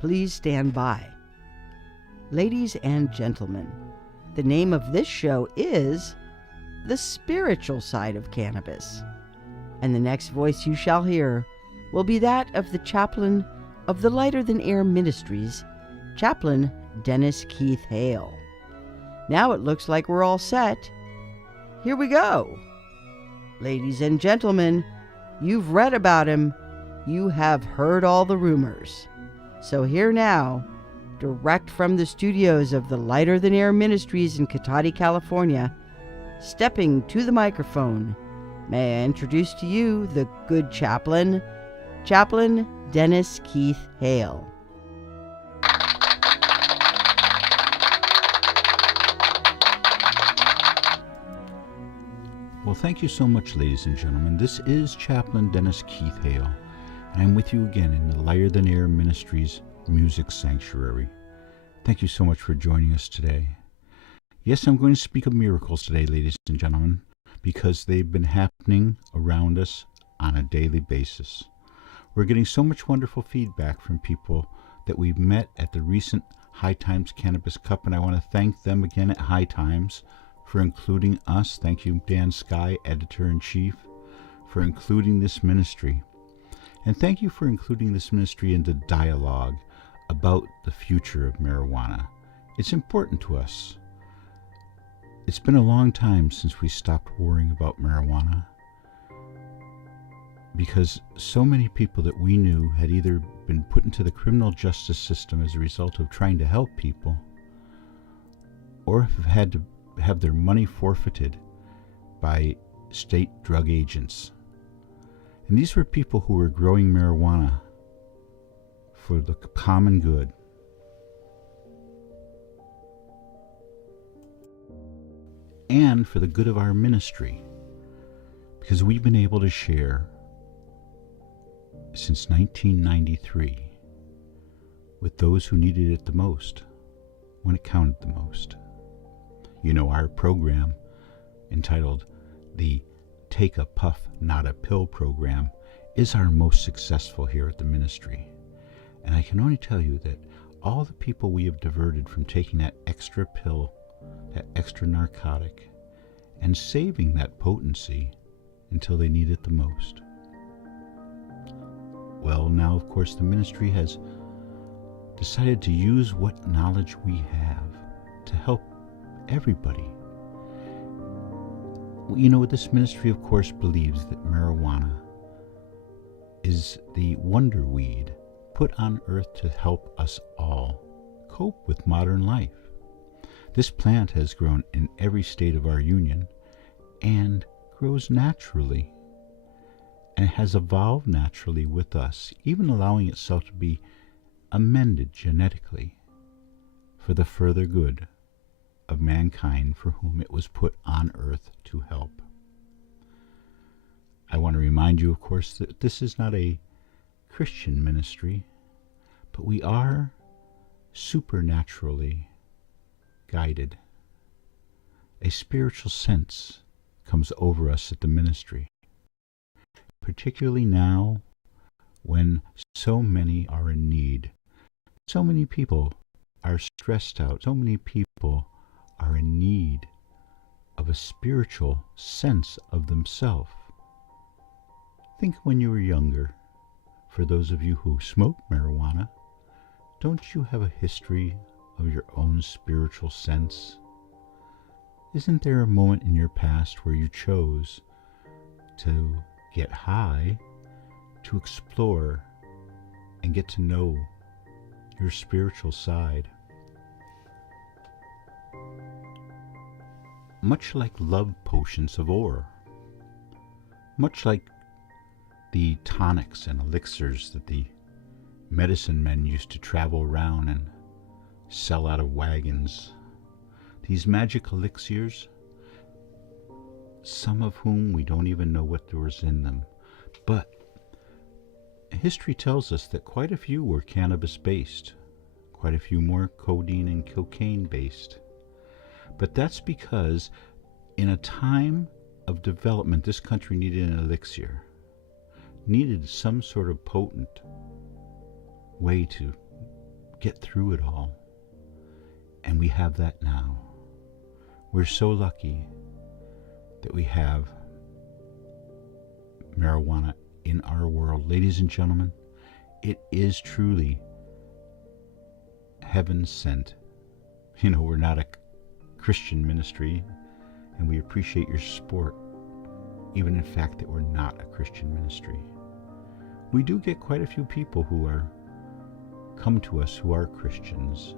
Please stand by. Ladies and gentlemen, the name of this show is The Spiritual Side of Cannabis. And the next voice you shall hear will be that of the chaplain of the Lighter Than Air Ministries, Chaplain Dennis Keith Hale. Now it looks like we're all set. Here we go. Ladies and gentlemen, you've read about him. You have heard all the rumors. So here now, direct from the studios of the Lighter Than Air Ministries in Cotati, California, stepping to the microphone, may I introduce to you the good chaplain, Chaplain Dennis Keith Hale. Well, thank you so much, ladies and gentlemen. This is Chaplain Dennis Keith Hale, and I'm with you again in the Lighter Than Air Ministries Music Sanctuary. Thank you so much for joining us today. Yes, I'm going to speak of miracles today, ladies and gentlemen, because they've been happening around us on a daily basis. We're getting so much wonderful feedback from people that we've met at the recent High Times Cannabis Cup, and I want to thank them again at High Times for including us. Thank you, Dan Sky, Editor-in-Chief, for including this ministry. And thank you for including this ministry into dialogue about the future of marijuana. It's important to us. It's been a long time since we stopped worrying about marijuana, because so many people that we knew had either been put into the criminal justice system as a result of trying to help people, or have had to have their money forfeited by state drug agents. And these were people who were growing marijuana for the common good. And for the good of our ministry, because we've been able to share since 1993 with those who needed it the most, when it counted the most. You know, our program, entitled the Take a Puff, Not a Pill program, is our most successful here at the ministry. And I can only tell you that all the people we have diverted from taking that extra pill, that extra narcotic, and saving that potency until they need it the most. Well, now, of course, the ministry has decided to use what knowledge we have to help everybody. You know, this ministry, of course, believes that marijuana is the wonder weed put on earth to help us all cope with modern life. This plant has grown in every state of our union and grows naturally, and has evolved naturally with us, even allowing itself to be amended genetically for the further good of mankind for whom it was put on earth to help. I want to remind you, of course, that this is not a Christian ministry, but we are supernaturally guided. A spiritual sense comes over us at the ministry, particularly now when so many are in need. So many people are stressed out. So many people are in need of a spiritual sense of themselves. Think when you were younger. For those of you who smoke marijuana, don't you have a history of your own spiritual sense? Isn't there a moment in your past where you chose to get high, to explore and get to know your spiritual side? Much like love potions of ore, much like the tonics and elixirs that the medicine men used to travel around and sell out of wagons, these magic elixirs, some of whom we don't even know what there was in them, but history tells us that quite a few were cannabis-based, quite a few more codeine and cocaine-based. But that's because in a time of development, this country needed an elixir, needed some sort of potent way to get through it all. And we have that now. We're so lucky that we have marijuana in our world. Ladies and gentlemen, it is truly heaven sent. You know, we're not a Christian ministry, and we appreciate your support, even in fact that we're not a Christian ministry. We do get quite a few people who come to us who are Christians,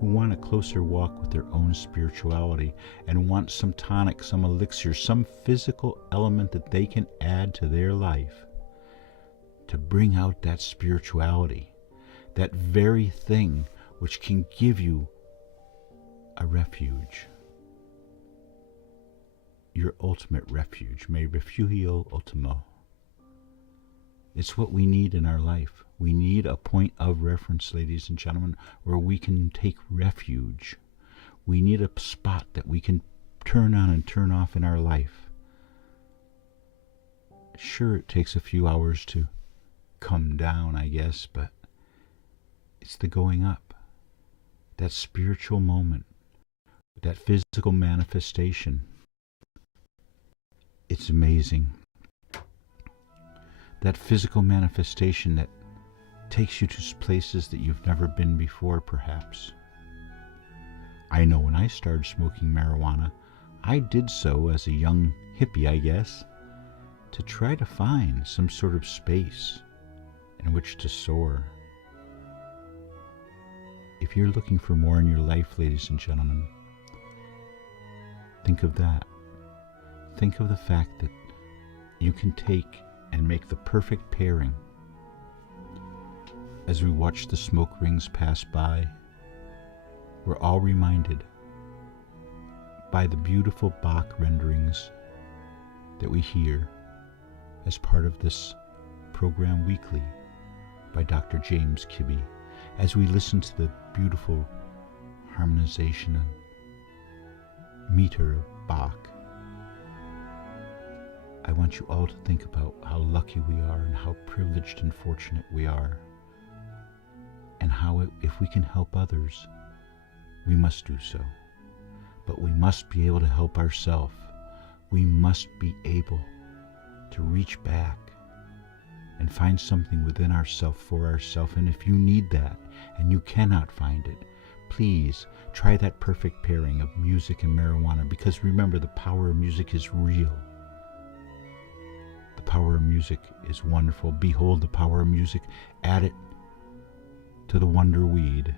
who want a closer walk with their own spirituality and want some tonic, some elixir, some physical element that they can add to their life to bring out that spirituality, that very thing which can give you a refuge, your ultimate refuge, me refugio ultimo. It's what we need in our life. We need a point of reference, ladies and gentlemen, where we can take refuge. We need a spot that we can turn on and turn off in our life. Sure, it takes a few hours to come down, I guess, but it's the going up. That spiritual moment, that physical manifestation. It's amazing. That physical manifestation that takes you to places that you've never been before, perhaps. I know when I started smoking marijuana, I did so as a young hippie, I guess, to try to find some sort of space in which to soar. If you're looking for more in your life, ladies and gentlemen, think of that. Think of the fact that you can take and make the perfect pairing. As we watch the smoke rings pass by, we're all reminded by the beautiful Bach renderings that we hear as part of this program weekly by Dr. James Kibbe, as we listen to the beautiful harmonization and meter of Bach. I want you all to think about how lucky we are and how privileged and fortunate we are, and how if we can help others, we must do so. But we must be able to help ourselves. We must be able to reach back and find something within ourselves for ourselves. And if you need that and you cannot find it, please try that perfect pairing of music and marijuana, because remember, the power of music is real. The power of music is wonderful. Behold the power of music. Add it to the wonder weed,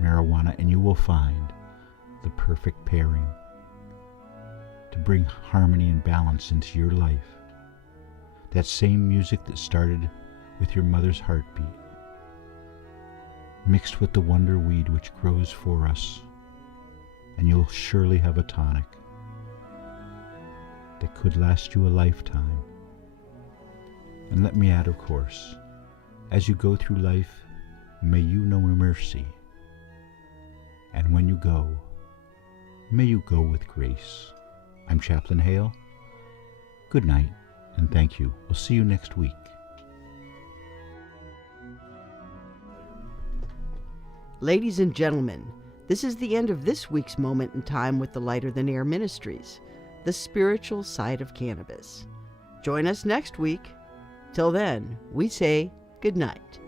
marijuana, and you will find the perfect pairing to bring harmony and balance into your life. That same music that started with your mother's heartbeat, mixed with the wonder weed which grows for us, and you'll surely have a tonic that could last you a lifetime. And let me add, of course, as you go through life, may you know mercy. And when you go, may you go with grace. I'm Chaplain Hale. Good night, and thank you. We'll see you next week. Ladies and gentlemen, this is the end of this week's Moment in Time with the Lighter Than Air Ministries, the spiritual side of cannabis. Join us next week. Till then, we say good night.